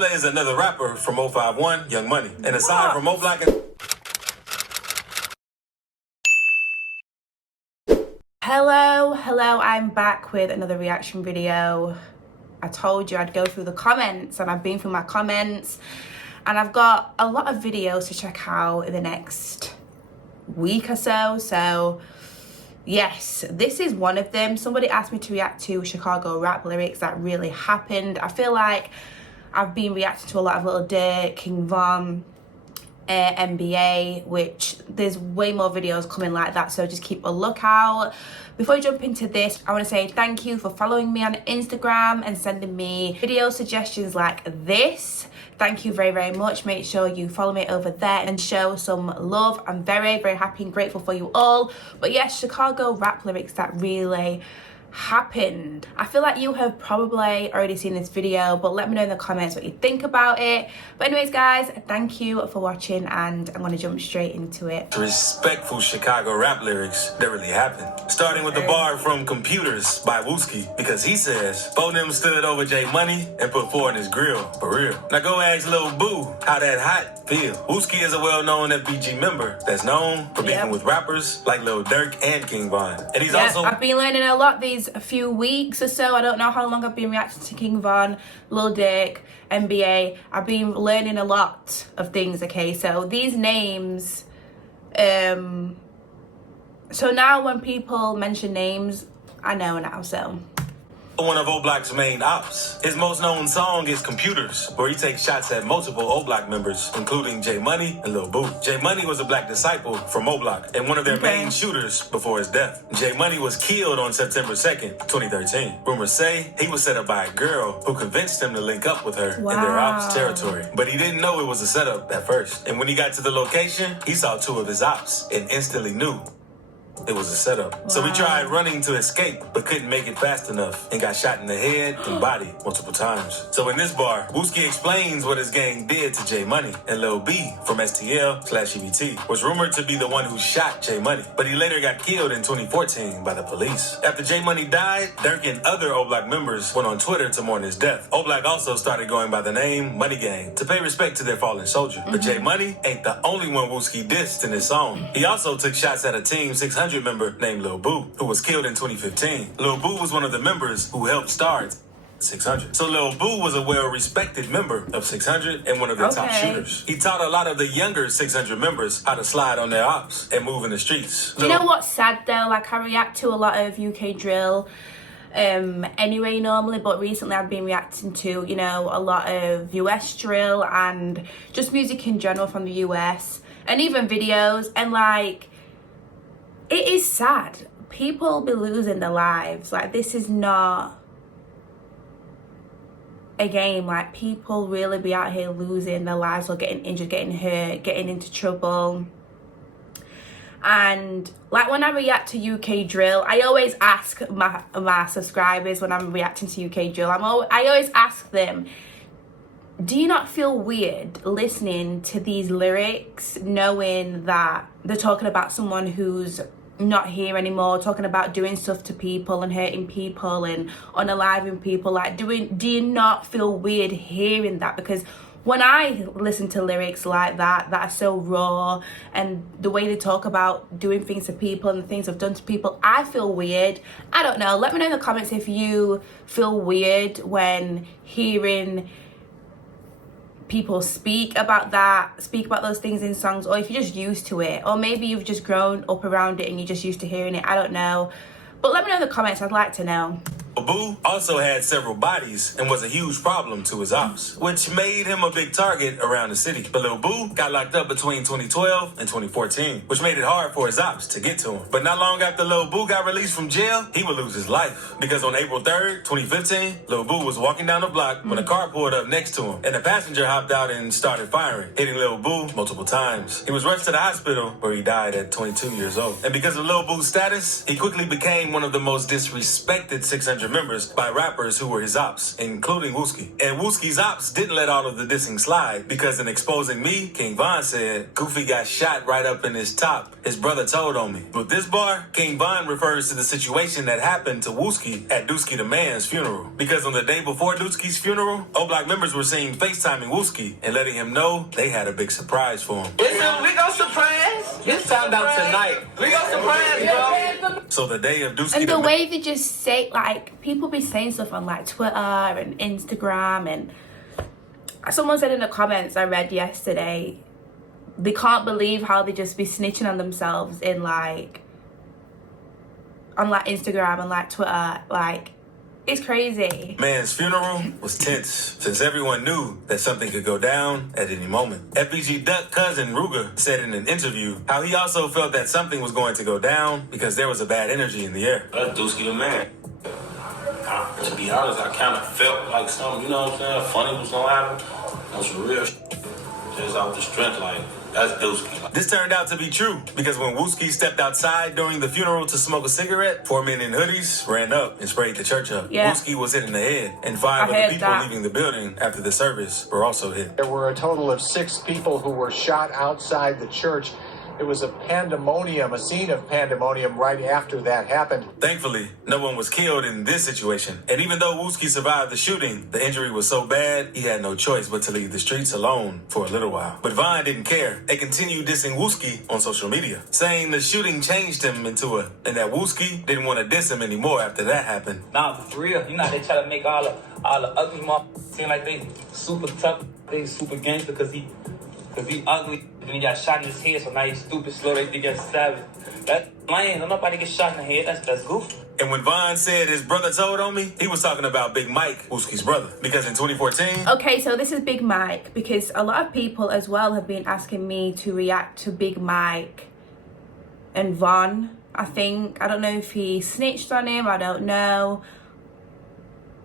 Trilla is another rapper from 051, Young Money. And aside from Oblock and... Hello, I'm back with another reaction video. I told you I'd go through the comments, and I've been through my comments, and I've got a lot of videos to check out in the next week or so. So yes, this is one of them. Somebody asked me to react to Chicago rap lyrics that really happened. I feel like I've been reacting to a lot of Lil Dirk, King Von, NBA, which there's way more videos coming like that, so just keep a lookout. Before I jump into this, I want to say thank you for following me on Instagram and sending me video suggestions like this. Thank you very, very much. Make sure you follow me over there and show some love. I'm very, very happy and grateful for you all. But yes, Chicago rap lyrics that really happened. I feel like you have probably already seen this video, but let me know in the comments what you think about it. But anyways, guys, thank you for watching, and I'm going to jump straight into it. Respectful Chicago rap lyrics that really happened. Starting with the bar from Computers by Wooski, because he says, "Both them stood over J Money and put four in his grill, for real. Now go ask Lil Boo how that hot feel." Wooski is a well-known FBG member that's known for beefing with rappers like Lil Dirk and King Von. And he's also... I've been learning a lot these a few weeks or so. I don't know how long I've been reacting to King Von, Lil Dirk, NBA. I've been learning a lot of things, okay? So these names, so now when people mention names, I know now, so. One of Oblock's main ops. His most known song is Computers, where he takes shots at multiple Oblock members, including J Money and Lil Boo. J Money was a black disciple from Oblock and one of their main shooters before his death. J Money was killed on September 2nd, 2013. Rumors say he was set up by a girl who convinced him to link up with her in their ops territory. But he didn't know it was a setup at first. And when he got to the location, he saw two of his ops and instantly knew it was a setup. So he tried running to escape, but couldn't make it fast enough and got shot in the head and body multiple times. So in this bar, Wooski explains what his gang did to J Money, and Lil B from STL/EBT was rumored to be the one who shot J Money, but he later got killed in 2014 by the police. After J Money died, Dirk and other Oblock members went on Twitter to mourn his death. Oblock also started going by the name Money Gang to pay respect to their fallen soldier. But J Money ain't the only one Wooski dissed in his song. He also took shots at a Team 600 member named Lil Boo, who was killed in 2015. Lil Boo was one of the members who helped start 600. So Lil Boo was a well-respected member of 600 and one of their top shooters. He taught a lot of the younger 600 members how to slide on their ops and move in the streets. You know what's sad though? Like, I react to a lot of UK drill anyway normally, but recently I've been reacting to, you know, a lot of US drill and just music in general from the US, and even videos, and like, it is sad. People be losing their lives. Like, this is not a game. Like, people really be out here losing their lives or getting injured, getting hurt, getting into trouble. And like, when I react to UK drill, I always ask my subscribers when I'm reacting to UK drill, I always ask them, do you not feel weird listening to these lyrics, knowing that they're talking about someone who's not here anymore, talking about doing stuff to people and hurting people and unaliving people? Like, do you not feel weird hearing that? Because when I listen to lyrics like that are so raw, and the way they talk about doing things to people and the things I've done to people, I feel weird. I don't know. Let me know in the comments if you feel weird when hearing people speak about those things in songs, or if you're just used to it, or maybe you've just grown up around it and you're just used to hearing it. I don't know, but let me know in the comments. I'd like to know. Boo also had several bodies and was a huge problem to his ops, which made him a big target around the city. But Lil Boo got locked up between 2012 and 2014, which made it hard for his ops to get to him. But not long after Lil Boo got released from jail, he would lose his life. Because on April 3rd, 2015, Lil Boo was walking down the block when a car pulled up next to him, and the passenger hopped out and started firing, hitting Lil Boo multiple times. He was rushed to the hospital, where he died at 22 years old. And because of Lil Boo's status, he quickly became one of the most disrespected 600 600 members by rappers who were his ops, including Wooski. And Wooski's ops didn't let all of the dissing slide because in exposing me, King Von said, Goofy got shot right up in his top. His brother told on me. With this bar, King Von refers to the situation that happened to Wooski at Dooski the Man's funeral. Because on the day before Dooski's funeral, Oblock members were seen FaceTiming Wooski and letting him know they had a big surprise for him. We got surprise. It's found out tonight. We got surprise, bro. So the day of Dooski And the way they just say, like, people be saying stuff on like Twitter and Instagram, and someone said in the comments I read yesterday, they can't believe how they just be snitching on themselves in like on like Instagram and like Twitter. Like, it's crazy. Man's funeral was tense since everyone knew that something could go down at any moment. FBG Duck cousin Ruger said in an interview how he also felt that something was going to go down because there was a bad energy in the air. That's Dooski the Man. To be honest, I kind of felt like something, you know what I'm saying, funny was going to happen. On some real shit. Just off the strength, like, that's Dooski. This turned out to be true because when Wooski stepped outside during the funeral to smoke a cigarette, 4 men in hoodies ran up and sprayed the church up. Yeah. Wooski was hit in the head, and 5 of the people leaving the building after the service were also hit. There were a total of 6 people who were shot outside the church. It was a pandemonium, a scene of pandemonium right after that happened. Thankfully, no one was killed in this situation. And even though Wooski survived the shooting, the injury was so bad, he had no choice but to leave the streets alone for a little while. But Vine didn't care. They continued dissing Wooski on social media, saying the shooting changed him and that Wooski didn't want to diss him anymore after that happened. Nah, for real. You know, they try to make all the ugly motherfuckers seem like they super tough, they super gangster because he ugly. Then he got shot in his head, so now he's stupid, slow, they think that's savage. That's lame. Don't nobody get shot in the head. That's goofy. And when Vaughn said his brother told on me, he was talking about Big Mike, Wooski's brother. Because in 2014... Okay, so this is Big Mike, because a lot of people as well have been asking me to react to Big Mike and Von, I think. I don't know if he snitched on him, I don't know.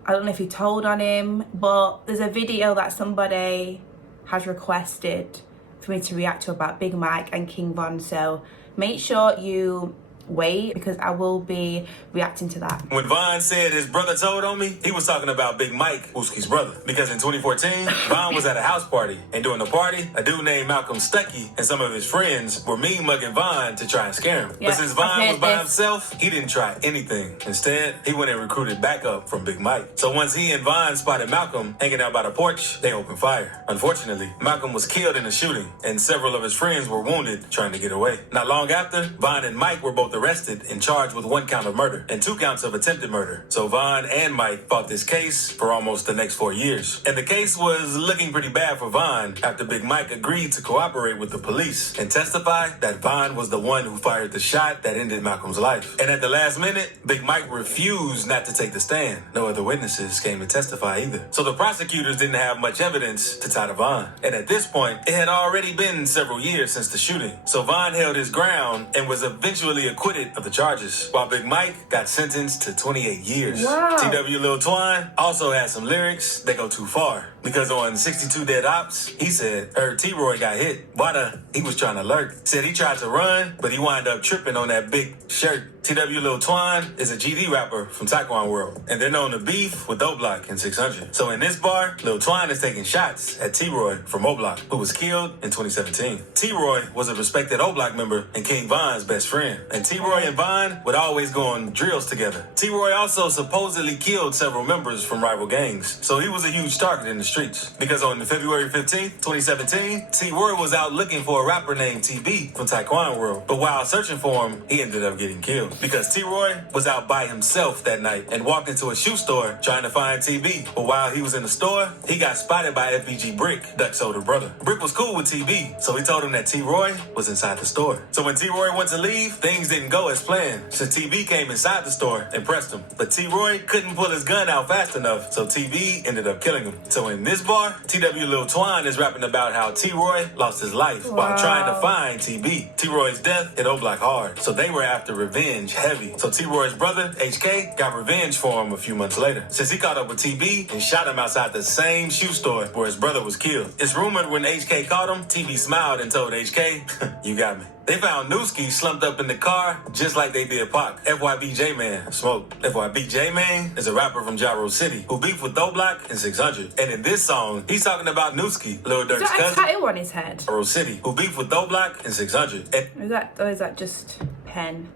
I don't know if he told on him, but there's a video that somebody has requested for me to react to about Big Mike and King Von, so make sure you wait because I will be reacting to that. When Vaughn said his brother told on me, he was talking about Big Mike, Wooski's brother. Because in 2014, Vaughn was at a house party, and during the party, a dude named Malcolm Stuckey and some of his friends were mean mugging Vaughn to try and scare him. Yeah, but since Vaughn was by himself, he didn't try anything. Instead, he went and recruited backup from Big Mike. So once he and Vaughn spotted Malcolm hanging out by the porch, they opened fire. Unfortunately, Malcolm was killed in the shooting, and several of his friends were wounded trying to get away. Not long after, Vaughn and Mike were both arrested and charged with 1 count of murder and 2 counts of attempted murder. So Vaughn and Mike fought this case for almost the next 4 years. And the case was looking pretty bad for Vaughn after Big Mike agreed to cooperate with the police and testify that Vaughn was the one who fired the shot that ended Malcolm's life. And at the last minute, Big Mike refused not to take the stand. No other witnesses came to testify either. So the prosecutors didn't have much evidence to tie to Vaughn. And at this point, it had already been several years since the shooting. So Vaughn held his ground and was eventually acquitted of the charges, while Big Mike got sentenced to 28 years. Wow. TW Lil Twine also had some lyrics that go too far. Because on 62 Dead Ops, he said, heard T-Roy got hit. Wada, he was trying to lurk. Said he tried to run, but he wound up tripping on that big shirt. TW Lil Twine is a GD rapper from Taekwondo World, and they're known to beef with Oblock and 600. So in this bar, Lil Twine is taking shots at T-Roy from Oblock, who was killed in 2017. T-Roy was a respected Oblock member and King Von's best friend, and T-Roy and Von would always go on drills together. T-Roy also supposedly killed several members from rival gangs, so he was a huge target in the streets. Because on February 15th, 2017, T-Roy was out looking for a rapper named TB from Taekwondo World, but while searching for him, he ended up getting killed. Because T-Roy was out by himself that night and walked into a shoe store trying to find TB. But while he was in the store, he got spotted by FBG Brick, Duck's older brother. Brick was cool with TB, so he told him that T-Roy was inside the store. So when T-Roy went to leave, things didn't go as planned, since TB came inside the store and pressed him. But T-Roy couldn't pull his gun out fast enough, so TB ended up killing him. So in this bar, TW Lil Twine is rapping about how T-Roy lost his life while trying to find TB. T-Roy's death hit Oblock hard, so they were after revenge revenge heavy. So T-Roy's brother, HK, got revenge for him a few months later, since he caught up with TB and shot him outside the same shoe store where his brother was killed. It's rumored when HK caught him, TB smiled and told HK, you got me. They found Newski slumped up in the car, just like they did Pac. FYB J-Man smoked. FYB J-Man is a rapper from Gyro City who beefed with Oblock and 600. And in this song, he's talking about Newski, Lil Dirk's cousin. Is that a tattoo on his head? Gyro City, who beefed with Oblock and 600. Is that just pen?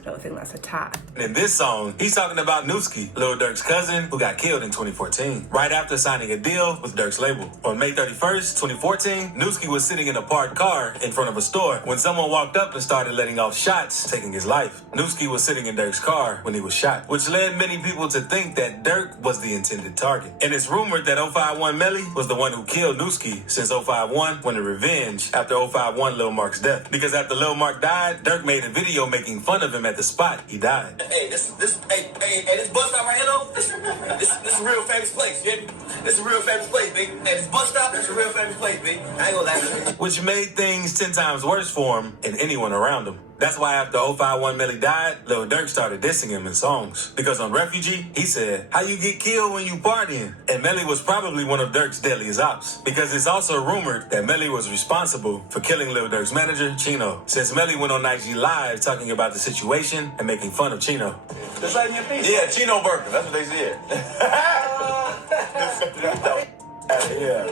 I don't think that's a tat. And in this song, he's talking about Newski, Lil Dirk's cousin, who got killed in 2014, right after signing a deal with Dirk's label. On May 31st, 2014, Newski was sitting in a parked car in front of a store when someone walked up and started letting off shots, taking his life. Newski was sitting in Dirk's car when he was shot, which led many people to think that Dirk was the intended target. And it's rumored that 051 Melly was the one who killed Newski, since 051 wanted revenge after 051 Lil Mark's death. Because after Lil Mark died, Dirk made a video making fun of him at the spot he died. Hey, this bus stop right here though, this is a real famous place, yeah? This is a real famous place, big. Hey, this bus stop, that's a real famous place, big. I ain't gonna lie. Which made things 10 times worse for him and anyone around him. That's why after 051 Melly died, Lil Dirk started dissing him in songs. Because on Refugee, he said, how you get killed when you partying? And Melly was probably one of Dirk's deadliest ops. Because it's also rumored that Melly was responsible for killing Lil Dirk's manager, Chino. Since Melly went on IG Live talking about the situation and making fun of Chino. This ain't your piece. Yeah, Chino Burger, that's what they said. Yeah.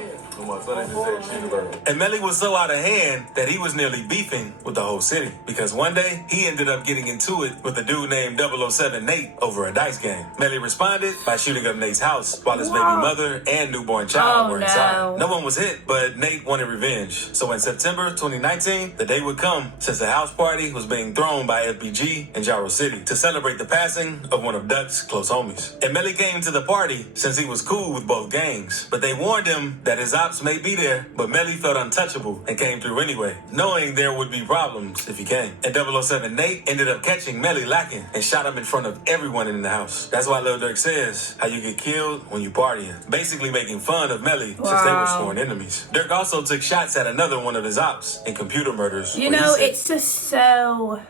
And Melly was so out of hand that he was nearly beefing with the whole city. Because one day, he ended up getting into it with a dude named 007 Nate over a dice game. Melly responded by shooting up Nate's house while his baby mother and newborn child were inside. No one was hit, but Nate wanted revenge. So in September 2019, the day would come since the house party was being thrown by FBG in Gyro City to celebrate the passing of one of Duck's close homies. And Melly came to the party since he was cool with both gangs. But they warned him that his ops may be there, but Melly felt untouchable and came through anyway, knowing there would be problems if he came. And 007 Nate ended up catching Melly lacking and shot him in front of everyone in the house. That's why Lil Dirk says, how you get killed when you partying. Basically making fun of Melly since they were sworn enemies. Dirk also took shots at another one of his ops in computer murders. You know, it's just so...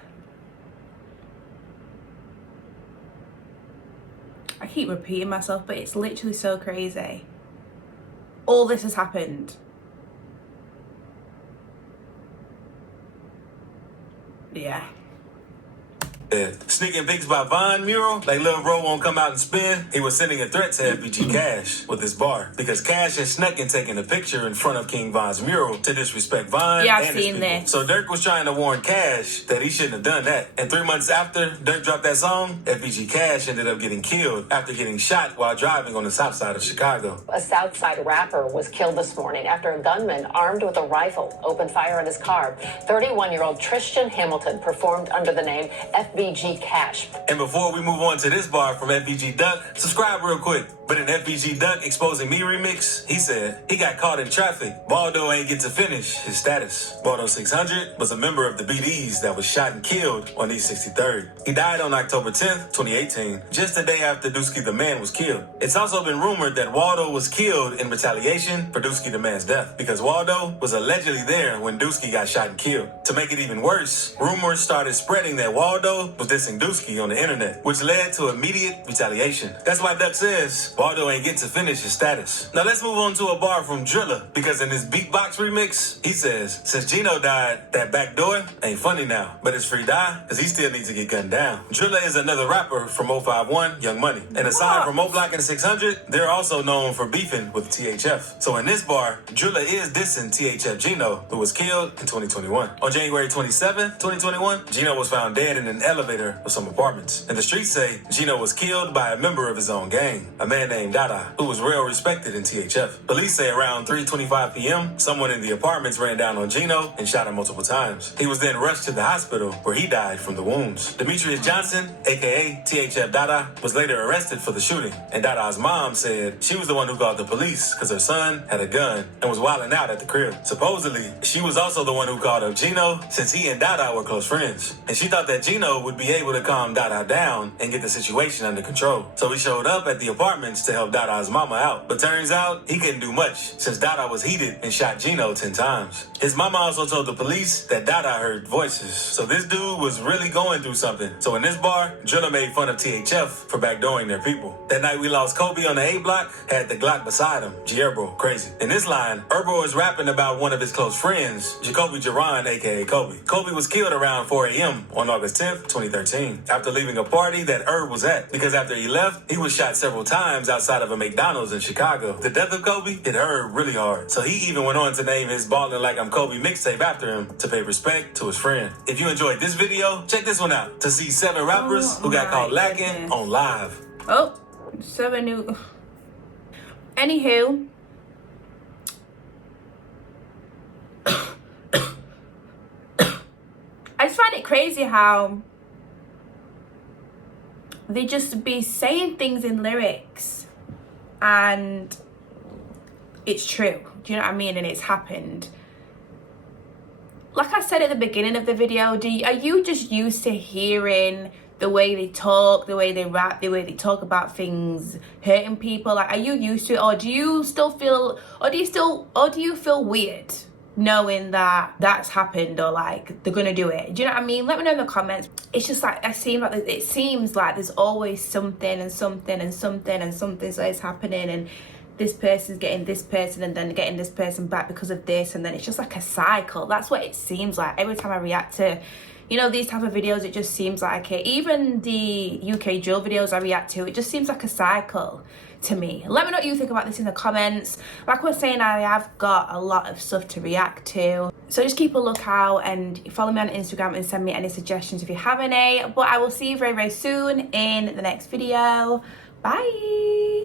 I keep repeating myself, but it's literally so crazy. All this has happened. Yeah. Sneaking pics by Von mural, like Lil Bro won't come out and spin. He was sending a threat to FBG Cash with his bar because Cash had snuck and taken a picture in front of King Von's mural to disrespect Von. Yeah, I've seen this. So Dirk was trying to warn Cash that he shouldn't have done that. And 3 months after Dirk dropped that song, FBG Cash ended up getting killed after getting shot while driving on the south side of Chicago. A Southside rapper was killed this morning after a gunman armed with a rifle opened fire at his car. 31-year-old Tristan Hamilton performed under the name FBG Cash. And before we move on to this bar from FBG Duck, subscribe real quick. But in FBG Duck Exposing Me remix, he said he got caught in traffic. Waldo ain't get to finish his status. Waldo 600 was a member of the BDs that was shot and killed on East 63rd. He died on October 10th, 2018, just the day after Dusky the Man was killed. It's also been rumored that Waldo was killed in retaliation for Dusky the Man's death, because Waldo was allegedly there when Dusky got shot and killed. To make it even worse, rumors started spreading that Waldo was dissing Dusky on the internet, which led to immediate retaliation. That's why Duck says Waldo ain't get to finish his status. Now let's move on to a bar from Drilla, because in his Beatbox remix, he says, since Gino died, that back door ain't funny now, but it's free die, because he still needs to get gunned down. Drilla is another rapper from 051, Young Money. And aside from Oblock and 600, they're also known for beefing with THF. So in this bar, Drilla is dissing THF Gino, who was killed in 2021. On January 27, 2021, Gino was found dead in an elevator of some apartments. And the streets say Gino was killed by a member of his own gang, a man named Dada, who was well respected in THF. Police say around 3:25 p.m., someone in the apartments ran down on Gino and shot him multiple times. He was then rushed to the hospital where he died from the wounds. Demetrius Johnson, aka THF Dada, was later arrested for the shooting. And Dada's mom said she was the one who called the police because her son had a gun and was wilding out at the crib. Supposedly, she was also the one who called up Gino since he and Dada were close friends. And she thought that Gino would be able to calm Dada down and get the situation under control. So he showed up at the apartments insurance to help Dada's mama out. But turns out he couldn't do much since Dada was heated and shot Gino 10 times. His mama also told the police that Dada heard voices. So this dude was really going through something. So in this bar, Driller made fun of THF for backdooring their people. That night we lost Kobe on the A block, had the Glock beside him. Gierbo, crazy. In this line, Herbo is rapping about one of his close friends, Jacoby Jaron, aka Kobe. Kobe was killed around 4 a.m. on August 10th, 2013, after leaving a party that Herb was at. Because after he left, he was shot several times outside of a McDonald's in Chicago. The death of Kobe hit Herb really hard. So he even went on to name his Ballin' Like I'm Kobe mixtape after him to pay respect to his friend. If you enjoyed this video, check this one out to see 7 rappers who got caught lacking on live. Oh, 7 new. Anywho. I just find it crazy how they just be saying things in lyrics and it's true. Do you know what I mean? And it's happened. Like I said at the beginning of the video, are you just used to hearing the way they talk, the way they rap, the way they talk about things hurting people? Like, are you used to it, or do you still feel, or do you feel weird knowing that that's happened, or like they're gonna do it? Do you know what I mean? Let me know in the comments. It's just like it seems like there's always something and something and something and something that is happening, and this person's getting this person and then getting this person back because of this, and then it's just like a cycle. That's what it seems like every time I react to, you know, these type of videos. It just seems like it. Even the UK drill videos I react to, it just seems like a cycle to me. Let me know what you think about this in the comments. Like I was saying, I have got a lot of stuff to react to, so just keep a lookout and follow me on Instagram and send me any suggestions if you have any. But I will see you very, very soon in the next video. Bye.